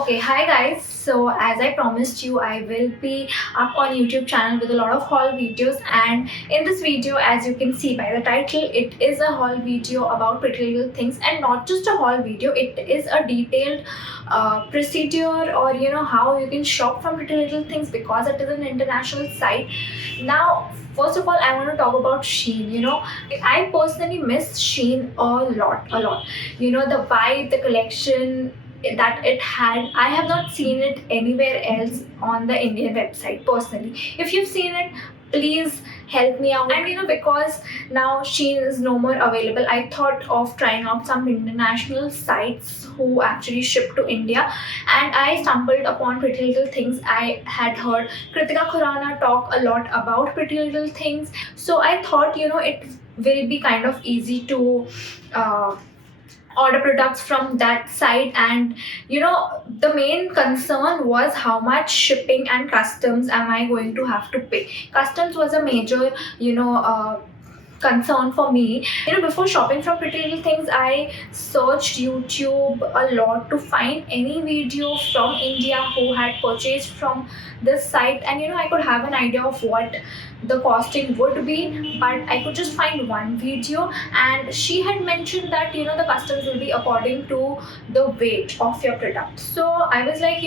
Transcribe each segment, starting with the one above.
Okay, hi guys. So as I promised you, I will be up on YouTube channel with a lot of haul videos, and in this video, as you can see by the title, it is a haul video about Pretty Little Things, and not just a haul video. It is a detailed procedure, or how you can shop from Pretty Little Things because it is an international site. Now, first of all, I want to talk about Shein. I personally miss Shein a lot. The vibe, the collection that it had, I have not seen it anywhere else on the Indian website personally. If you've seen it, please help me out. And because now Shein is no more available, I thought of trying out some international sites who actually ship to India, and I stumbled upon Pretty Little Things. I had heard Kritika Khurana talk a lot about Pretty Little Things, so I thought it will be kind of easy to order products from that site. And the main concern was how much shipping and customs am I going to have to pay. Customs was a major concern for me. Before shopping from Pretty Little Things, I searched YouTube a lot to find any video from India who had purchased from this site, and I could have an idea of what the costing would be, but I could just find one video, and she had mentioned that the customs will be according to the weight of your product. So I was like,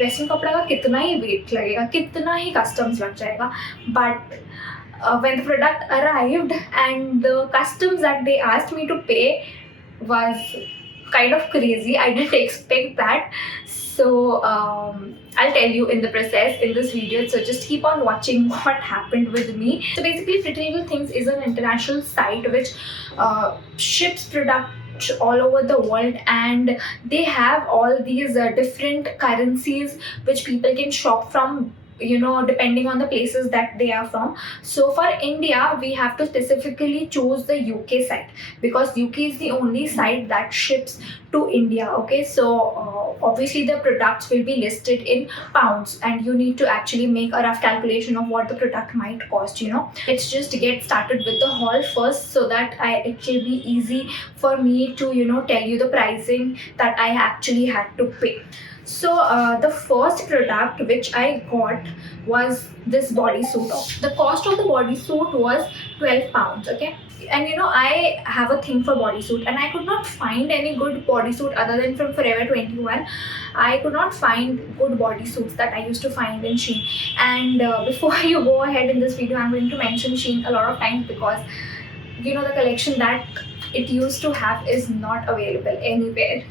western कपड़ा का कितना ही wait लगेगा, कितना ही customs लग जाएगा. But when the product arrived, and the customs that they asked me to pay was kind of crazy. I didn't expect that. So I'll tell you in the process in this video. So just keep on watching what happened with me. So basically, Pretty Little Things is an international site which ships products all over the world, and they have all these different currencies which people can shop from, depending on the places that they are from. So for India, we have to specifically choose the UK site because UK is the only site that ships to India. Okay, so obviously the products will be listed in pounds, and you need to actually make a rough calculation of what the product might cost. Let's just get started with the haul first, so that it will be easy for me to tell you the pricing that I actually had to pay. So the first product which I got was this bodysuit. The cost of the bodysuit was 12 pounds. Okay, and I have a thing for bodysuit, and I could not find any good bodysuit other than from Forever 21. I could not find good bodysuits that I used to find in Shein. And before you go ahead in this video, I'm going to mention Shein a lot of times because the collection that it used to have is not available anywhere.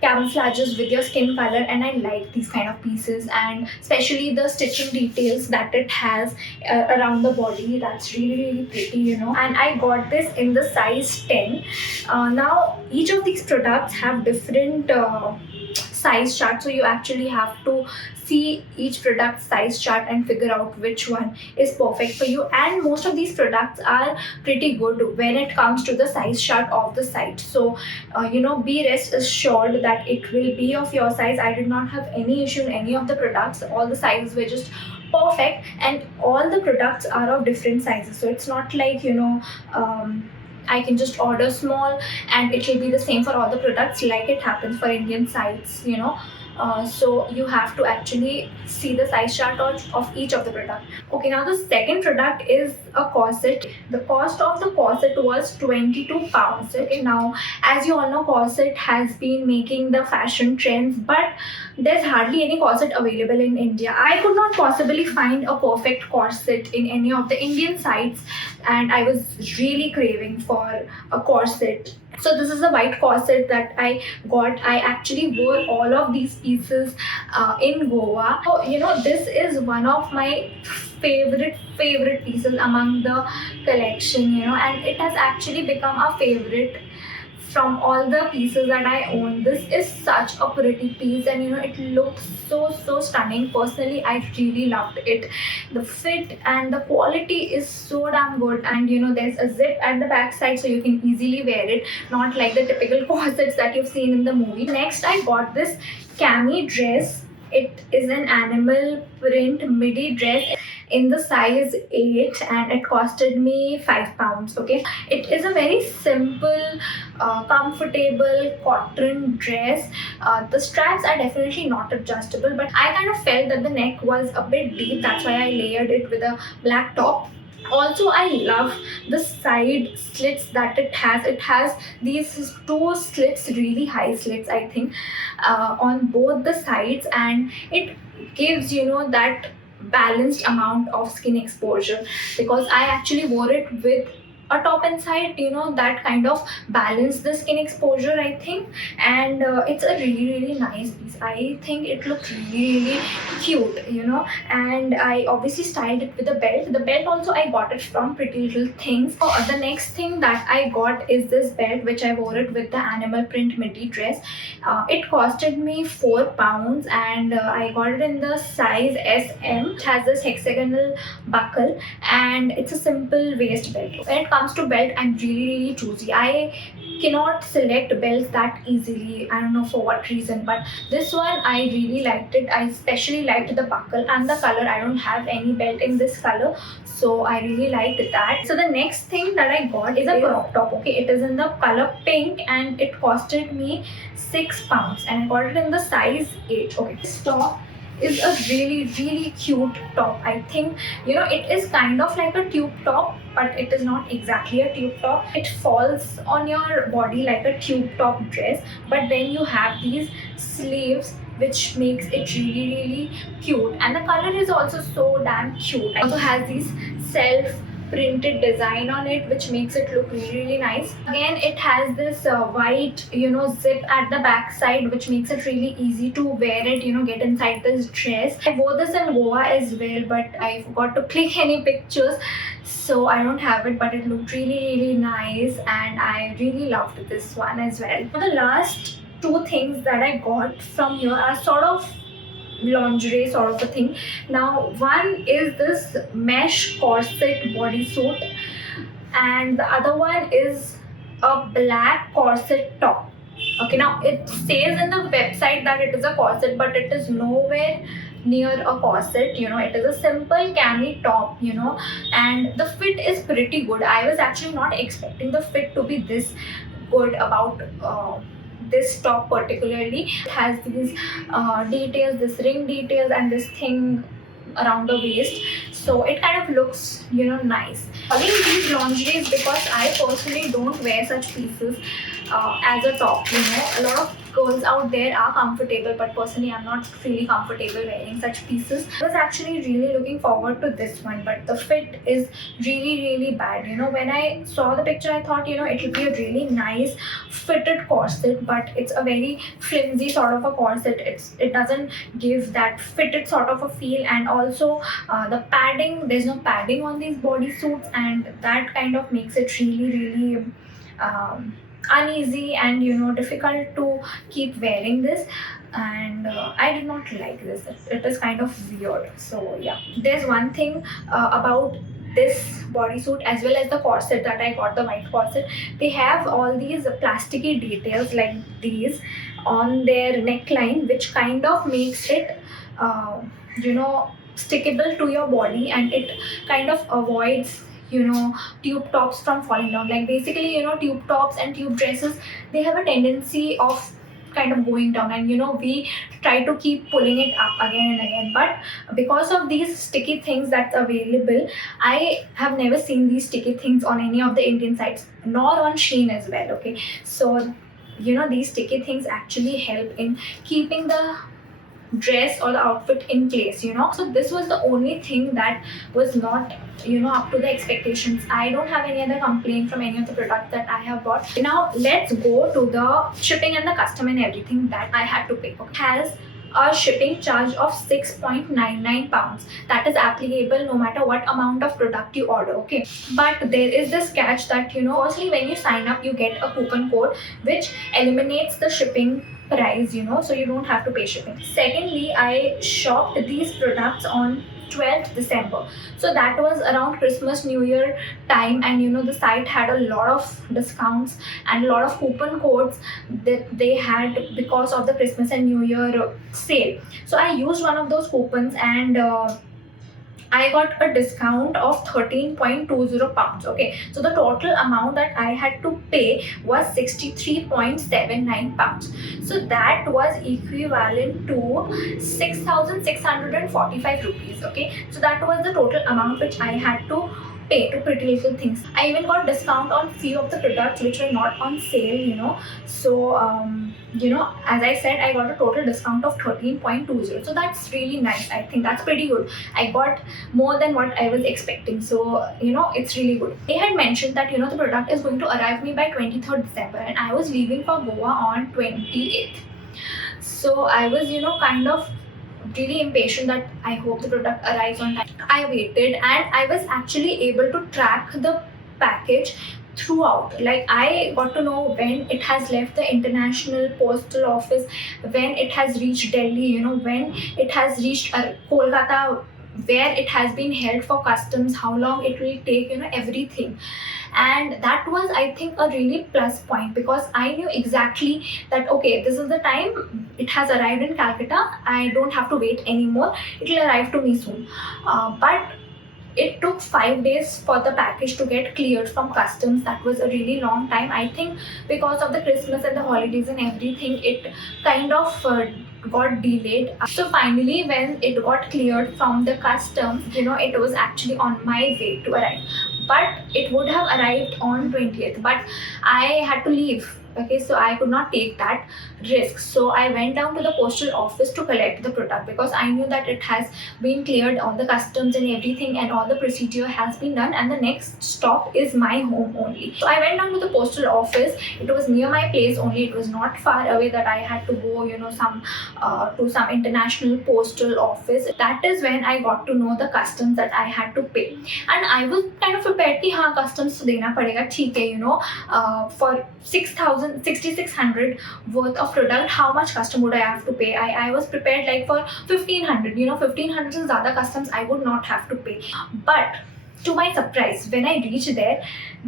Camouflages with your skin color, and I like these kind of pieces, and especially the stitching details that it has around the body. That's really pretty. And I got this in the size 10. Now each of these products have different size chart, so you actually have to see each product size chart and figure out which one is perfect for you. And most of these products are pretty good when it comes to the size chart of the site. So be rest assured that it will be of your size. I did not have any issue in any of the products. All the sizes were just perfect, and all the products are of different sizes, so it's not like I can just order small and it will be the same for all the products like it happens for Indian sites. So you have to actually see the size chart of each of the product. Okay, now the second product is a corset. The cost of the corset was 22 pounds. Okay, now as you all know, corset has been making the fashion trends, but there's hardly any corset available in India. I could not possibly find a perfect corset in any of the Indian sites, and I was really craving for a corset. So this is a white corset that I got. I actually wore all of these pieces in Goa. So this is one of my favorite pieces among the collection. And it has actually become a favorite from all the pieces that I own. This is such a pretty piece, and it looks so stunning. Personally, I really loved it. The fit and the quality is so damn good, and there's a zip at the back side, so you can easily wear it, not like the typical corsets that you've seen in the movie. Next, I got this cami dress. It is an animal print midi dress in the size 8 and it costed me £5. Okay, it is a very simple, comfortable cotton dress. The straps are definitely not adjustable, but I kind of felt that the neck was a bit deep. That's why I layered it with a black top. Also, I love the side slits that it has these two slits, really high slits, I think, on both the sides, and it gives, that balanced amount of skin exposure, because I actually wore it with a top inside, that kind of balanced the skin exposure, I think. And it's a really, really nice piece. I think it looked really, really cute, and I obviously styled it with a belt. The belt also I got it from Pretty Little Things. So, the next thing that I got is this belt, which I wore it with the animal print midi dress. It costed me £4, and I got it in the size SM. It has this hexagonal buckle, and it's a simple waist belt. When it comes to belt, I'm really, really choosy. I cannot select belts that easily. I don't know for what reason, but this one I really liked it. I especially liked the buckle and the color. I don't have any belt in this color, so I really liked that. So the next thing that I got is a crop top. Okay, it is in the color pink and it costed me £6, and I got it in the size 8. Okay, this top is a really, really cute top. I think, it is kind of like a tube top, but it is not exactly a tube top. It falls on your body like a tube top dress, but then you have these sleeves which makes it really, really cute, and the color is also so damn cute. It also has these self printed design on it, which makes it look really, really nice. Again, it has this white, zip at the back side, which makes it really easy to wear it, get inside this dress. I wore this in Goa as well, but I forgot to click any pictures, so I don't have it, but it looked really, really nice, and I really loved this one as well. The last two things that I got from here are sort of lingerie sort of a thing. Now, one is this mesh corset bodysuit, and the other one is a black corset top. Okay, now it says in the website that it is a corset, but it is nowhere near a corset. It is a simple cami top, and the fit is pretty good. I was actually not expecting the fit to be this good about this top particularly. It has these details, this ring details, and this thing around the waist, so it kind of looks, nice. Calling these lingeries because I personally don't wear such pieces as a top. A lot of girls out there are comfortable, but personally I'm not really comfortable wearing such pieces. I was actually really looking forward to this one, but the fit is really, really bad. When I saw the picture, I thought, it will be a really nice fitted corset, but it's a very flimsy sort of a corset. It doesn't give that fitted sort of a feel, and also the padding, there's no padding on these bodysuits, and that kind of makes it really, really uneasy and, difficult to keep wearing this. And I did not like this. It is kind of weird. So yeah, there's one thing about this bodysuit as well as the corset that I got, the white corset. They have all these plasticky details like these on their neckline, which kind of makes it stickable to your body, and it kind of avoids tube tops from falling down. Like basically, tube tops and tube dresses, they have a tendency of kind of going down, and we try to keep pulling it up again and again. But because of these sticky things that's available, I have never seen these sticky things on any of the Indian sites, nor on Shein as well. Okay, so these sticky things actually help in keeping the dress or the outfit in place. So this was the only thing that was not up to the expectations. I don't have any other complaint from any of the products that I have bought. Now let's go to the shipping and the custom and everything that I had to pay for. It has a shipping charge of £6.99. That is applicable no matter what amount of product you order. Okay, but there is this catch that firstly, when you sign up, you get a coupon code which eliminates the shipping price, so you don't have to pay shipping. Secondly, I shopped these products on 12th December. So that was around Christmas New Year time, and the site had a lot of discounts and a lot of coupon codes that they had because of the Christmas and New Year sale. So I used one of those coupons, and I got a discount of 13.20 pounds. Okay, so the total amount that I had to pay was 63.79 pounds. So that was equivalent to 6,645 rupees. Okay, so that was the total amount which I had to pay to Pretty Little Things. I even got discount on few of the products which were not on sale. So as I said, I got a total discount of 13.20. So that's really nice. I think that's pretty good. I got more than what I was expecting. So it's really good. They had mentioned that the product is going to arrive me by 23rd December, and I was leaving for Goa on 28th. So I was kind of really impatient that I hope the product arrives on time. I waited, and I was actually able to track the package throughout. Like, I got to know when it has left the international postal office, when it has reached Delhi, when it has reached Kolkata, where it has been held for customs, how long it will take, everything. And that was, I think, a really plus point, because I knew exactly that okay, this is the time it has arrived in Calcutta. I don't have to wait anymore, it will arrive to me soon. But it took 5 days for the package to get cleared from customs. That was a really long time. I think because of the Christmas and the holidays and everything, it kind of got delayed. So finally, when it got cleared from the customs, it was actually on my way to arrive. But it would have arrived on 20th. But I had to leave. Okay, so I could not take that risk. So I went down to the postal office to collect the product, because I knew that it has been cleared, all the customs and everything, and all the procedure has been done, and the next stop is my home only. So I went down to the postal office. It was near my place only. It was not far away that I had to go, to some international postal office. That is when I got to know the customs that I had to pay, and I was kind of prepared कि हाँ customs तो देना पड़ेगा, ठीक है, for 6,600 worth of product, how much custom would I have to pay? I was prepared like for 1,500. 1,500 is ज़्यादा customs I would not have to pay. But to my surprise, when I reached there,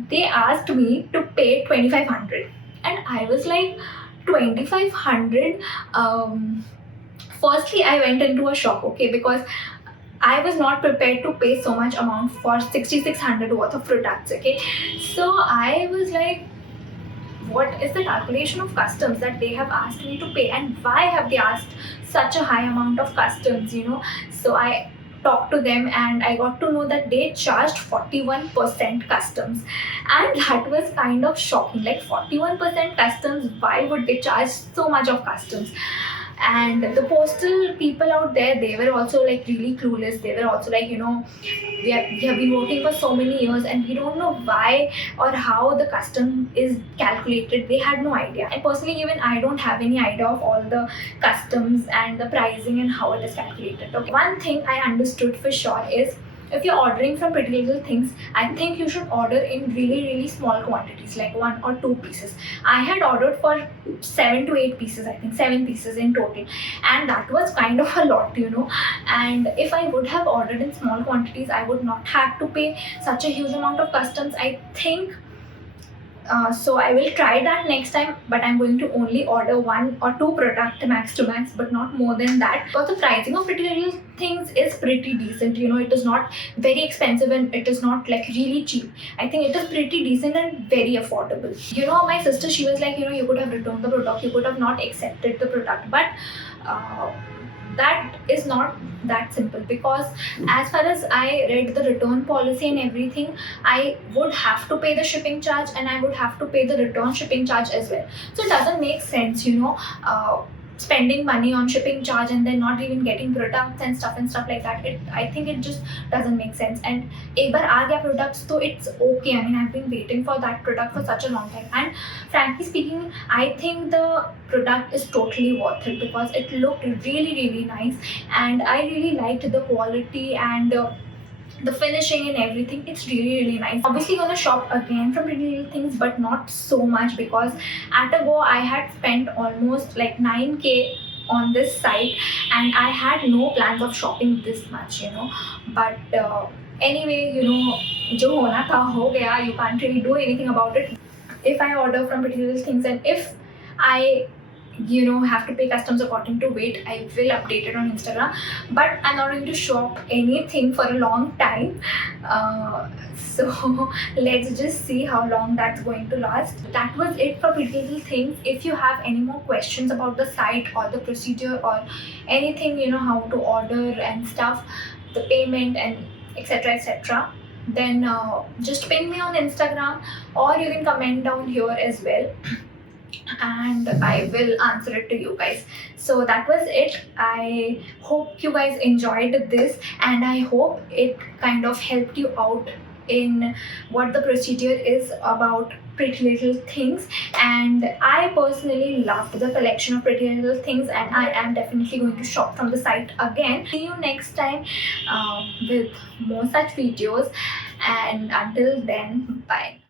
they asked me to pay 2,500, and I was like, 2,500. Firstly, I went into a shock, okay, because I was not prepared to pay so much amount for 6,600 worth of products, okay. So I was like, what is the calculation of customs that they have asked me to pay, and why have they asked such a high amount of customs? So I talked to them, and I got to know that they charged 41% customs, and that was kind of shocking. Like, 41% customs, why would they charge so much of customs? And the postal people out there, they were also like really clueless. They were also like, we have been working for so many years, and we don't know why or how the custom is calculated. They had no idea. And personally, even I don't have any idea of all the customs and the pricing and how it is calculated. Okay, one thing I understood for sure is, if you're ordering from Pretty Little Things, I think you should order in really, really small quantities, like 1 or 2 pieces. I had ordered for 7 to 8 pieces, I think 7 pieces in total, and that was kind of a lot, And if I would have ordered in small quantities, I would not have to pay such a huge amount of customs, I think. So I will try that next time, but I'm going to only order 1 or 2 product max to max, but not more than that. Because the pricing of Pretty Little Things is pretty decent. It is not very expensive, and it is not like really cheap. I think it is pretty decent and very affordable. My sister, she was like, you could have returned the product, you could have not accepted the product, but that is not that simple, because as far as I read the return policy and everything, I would have to pay the shipping charge, and I would have to pay the return shipping charge as well. So it doesn't make sense, spending money on shipping charge and then not even getting products and stuff like that. I think it just doesn't make sense. And एक बार आ गया products, so it's okay. I mean, I've been waiting for that product for such a long time, and frankly speaking, I think the product is totally worth it, because it looked really, really nice, and I really liked the quality and the finishing and everything. It's really, really nice. Obviously gonna shop again from Pretty Little Things, but not so much, because at a go I had spent almost like 9k on this site, and I had no plans of shopping this much, you know. But anyway, you know, jo hona tha ho gaya. You can't really do anything about it. If I order from Pretty Little Things, and if I, you know, have to pay customs according to weight, I will update it on Instagram. But I'm not going to shop anything for a long time. So let's just see how long that's going to last. That was it for Pretty Little Things. If you have any more questions about the site or the procedure or anything, you know, how to order and stuff, the payment and etc etc, then just ping me on Instagram, or you can comment down here as well, and I will answer it to you guys. So that was it. I hope you guys enjoyed this, and I hope it kind of helped you out in what the procedure is about Pretty Little Things. And I personally loved the collection of Pretty Little Things, and I am definitely going to shop from the site again. See you next time with more such videos, and until then, bye.